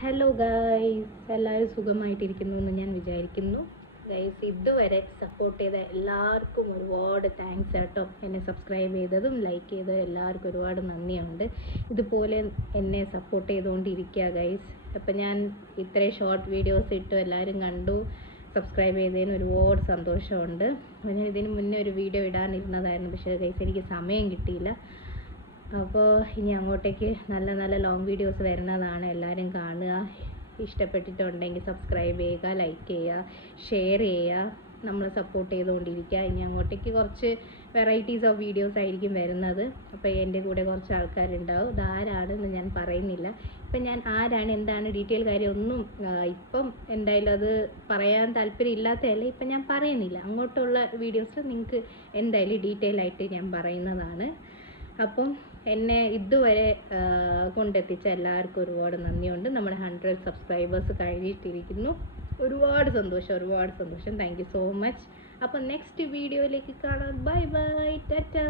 Hello guys, എല്ലാവരും സുഖമായിട്ടിരിക്കുന്നു എന്ന് ഞാൻ വിചാരിക്കുന്നു. ഗൈസ്, ഇതുവരെ സപ്പോർട്ട് ചെയ്ത എല്ലാവർക്കും ഒരുപാട് താങ്ക്സ് കേട്ടോ. എന്നെ സബ്സ്ക്രൈബ് ചെയ്തതും ലൈക്ക് ചെയ്തതും എല്ലാവർക്കും ഒരുപാട് നന്ദിയുണ്ട്. ഇതുപോലെ എന്നെ സപ്പോർട്ട് ചെയ്തുകൊണ്ടിരിക്കുക ഗൈസ്. അപ്പം ഞാൻ ഇത്രയും ഷോർട്ട് വീഡിയോസ് ഇട്ടു, എല്ലാവരും കണ്ടു, സബ്സ്ക്രൈബ് ചെയ്തതിന് ഒരുപാട് സന്തോഷമുണ്ട്. അപ്പോൾ ഞാൻ ഇതിന് മുന്നേ ഒരു വീഡിയോ ഇടാനിരുന്നതായിരുന്നു, പക്ഷേ ഗൈസ് എനിക്ക് സമയം കിട്ടിയില്ല. അപ്പോൾ ഇനി അങ്ങോട്ടേക്ക് നല്ല നല്ല ലോങ് വീഡിയോസ് വരുന്നതാണ്. എല്ലാവരും കാണുക. ഇഷ്ടപ്പെട്ടിട്ടുണ്ടെങ്കിൽ സബ്സ്ക്രൈബ് ചെയ്യുക, ലൈക്ക് ചെയ്യുക, ഷെയർ ചെയ്യുക, നമ്മളെ സപ്പോർട്ട് ചെയ്തുകൊണ്ടിരിക്കുക. ഇനി അങ്ങോട്ടേക്ക് കുറച്ച് വെറൈറ്റീസ് ഓഫ് വീഡിയോസ് ആയിരിക്കും വരുന്നത്. അപ്പോൾ എൻ്റെ കൂടെ കുറച്ച് ആൾക്കാരുണ്ടാവും. ഇതാരാണെന്ന് ഞാൻ പറയുന്നില്ല. ഇപ്പം ഞാൻ ആരാണ്, എന്താണ്, ഡീറ്റെയിൽ കാര്യമൊന്നും ഇപ്പം എന്തായാലും അത് പറയാൻ താല്പര്യം ഇല്ലാത്തതല്ല. ഇപ്പം ഞാൻ പറയുന്നില്ല. അങ്ങോട്ടുള്ള വീഡിയോസ് നിങ്ങൾക്ക് എന്തായാലും ഡീറ്റെയിൽ ആയിട്ട് ഞാൻ പറയുന്നതാണ്. അപ്പം എന്നെ ഇതുവരെ കൊണ്ടെത്തിച്ച എല്ലാവർക്കും ഒരുപാട് നന്ദിയുണ്ട്. നമ്മുടെ 100 സബ്സ്ക്രൈബേഴ്സ് കഴിഞ്ഞിട്ടിരിക്കുന്നു. ഒരുപാട് സന്തോഷം. Thank you so much. അപ്പം നെക്സ്റ്റ് വീഡിയോയിലേക്ക് കാണാം. Bye bye, Tata.